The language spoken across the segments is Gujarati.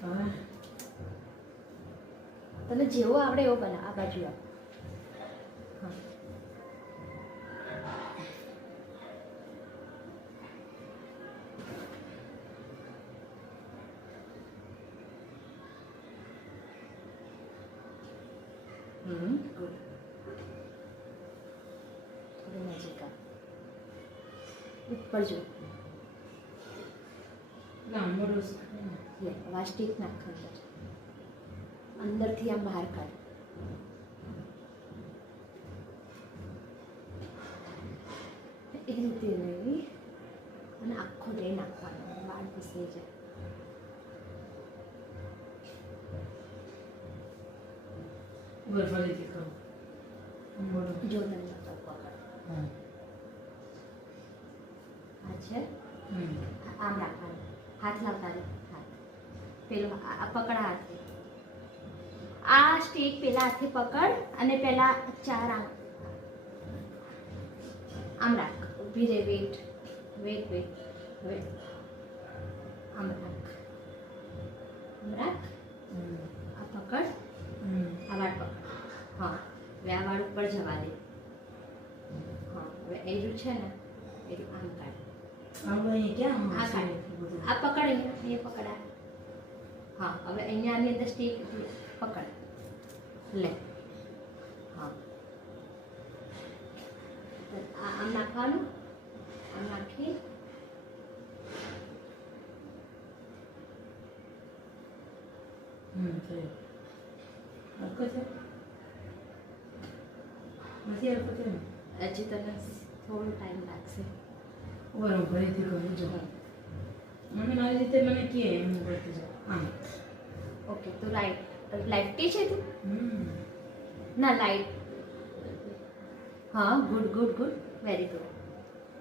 હવે તને જેવો આવડે એવો બના. આ બાજુ આવ. હા ગુડ. થોડી નજીક આવ. ઉપર જો. લાંબો ડોઝ લે આ સ્ટીક નાખ અંદર. અંદરથી આમ બહાર કાઢ. એ રીતે રહેવી અને આખો ડે નાખવાનો. વાળ પીસી જાય. બરફાલીથી ખાવ મોડો જો તમને પકડ. હા આ છે આમ રાખવાનું. હાથ લાવતા રહે. હાથ પેલું આ પકડ હાથે. આ સ્ટીક પેલા હાથે પકડ અને પેલા 4 આમ રાખ. ઊભી રહે. Wait wait wait wait. આમ રાખ. આમ રાખ. આ પકડ. આ વાળ પકડ. હા હવે આ વાળ ઉપર જવા દે. હા હવે એરું છે ને એરું આમ કાઢ. આપણે ક્યાં આ કાઢ. આ પકડ. અહીંયા પકડ. હા હવે અહીંયા આની અંદર સ્ટીક પકડ. લે. હા આમ નાખવાનું. આમ નાખી થયું હરકો છે નથી હરકો છે ને હજી તને થોડો ટાઈમ લાગશે. બરાબર ફરીથી કરું જો મને મારી રીતે મને કહે એમ હું કરતી જાઉં આમ. ઓકે તો લાઇટી છે તું. ના લાઇટ. હા good good good. Very good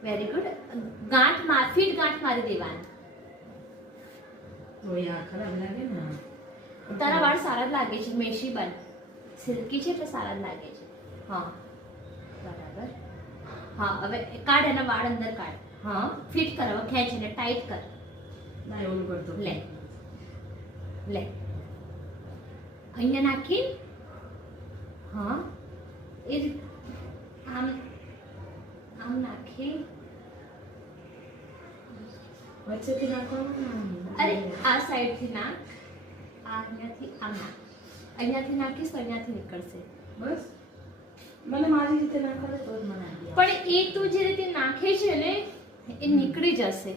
very good. Fit ગાંઠ મારી દેવાની. તો એ આ ખરાબ લાગે ને. તારા વાળ સારા જ લાગે છે. મેશી બન સિલ્કી છે એટલે સારા જ લાગે છે. હા બરાબર. હા હવે કાઢ એના વાળ અંદર કાઢ. હા ફિટ કર. હવે ખેંચીને ટાઈટ કર. ના એવું કરતો લે લે અહીંયા નાખી. હા એ આમ આમ નાખી. વચ્ચેથી નાખવાનું. અરે આ સાઈડથી નાખ. આ અહીંયાથી આમ નાખ. અહીંયાથી નાખીશ તો અહીંયાથી નીકળશે. બસ મને મારી રીતે નાખો તો જ મને idea આવે. પણ એ તું જે રીતે નાખે છે ને એ નીકળી જશે.